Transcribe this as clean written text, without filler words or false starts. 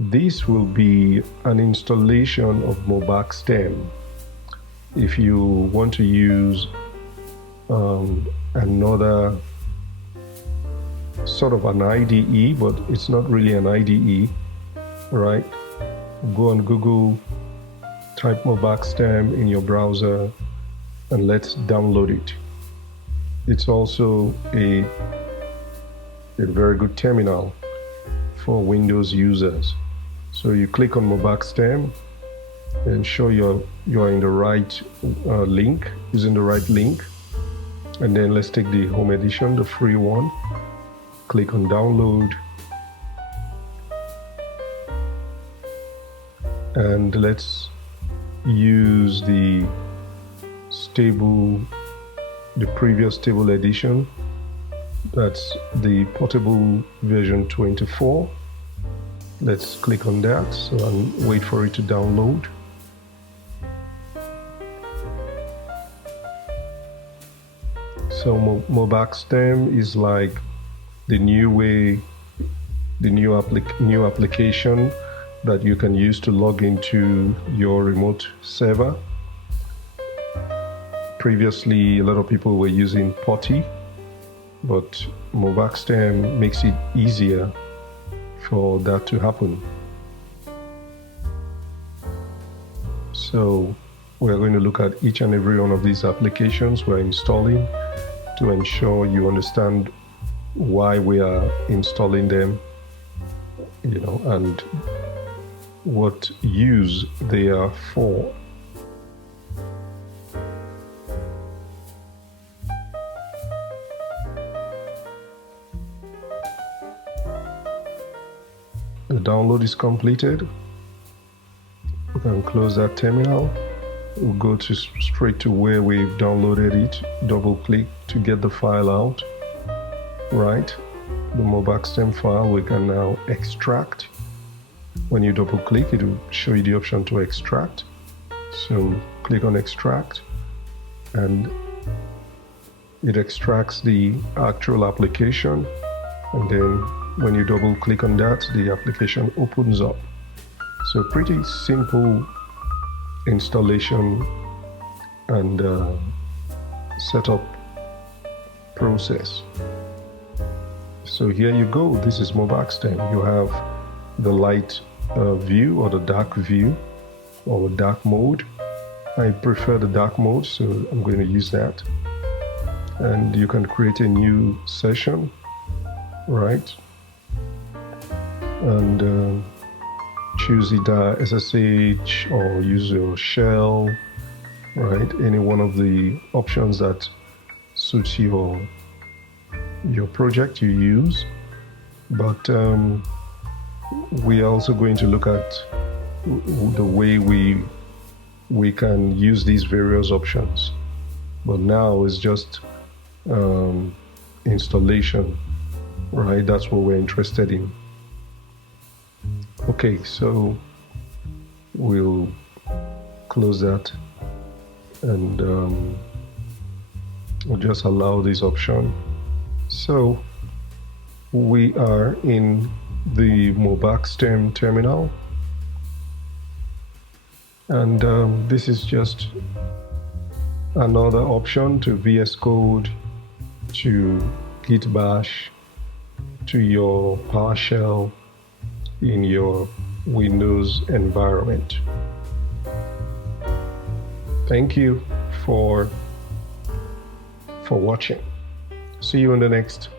This will be an installation of Mobaxterm. If you want to use another sort of an IDE, but it's not really an IDE, right? Go on Google, type Mobaxterm in your browser, and let's download it. It's also a very good terminal for Windows users. So you click on Mobaxterm and show you're in the right link, using the right link. And then let's take the home edition, the free one. Click on download. And let's use the previous stable edition. That's the portable version 24. Let's click on that and wait for it to download. So Mobaxterm is like the new application that you can use to log into your remote server. Previously, a lot of people were using Putty, but Mobaxterm makes it easier for that to happen. So we're going to look at each and every one of these applications we're installing to ensure you understand why we are installing them, and what use they are for. The download is completed. We can close that terminal. We'll go straight to where we've downloaded it. Double click to get the file out. Right, the Mobaxterm file we can now extract. When you double click, it will show you the option to extract. So click on extract, and it extracts the actual application, and then when you double click on that, the application opens up. So pretty simple installation and setup process. So here you go. This is Mobaxterm. You have the light view or the dark view or dark mode. I prefer the dark mode, so I'm going to use that. And you can create a new session, right? And choose either SSH or use your shell, right? Any one of the options that suits your project you use. But we are also going to look at the way we can use these various options. But now it's just installation, right? That's what we're interested in. Okay, so we'll close that, and we'll just allow this option. So we are in the Mobaxterm terminal, and this is just another option to VS Code, to Git Bash, to your PowerShell in your Windows environment. Thank you for watching. See you in the next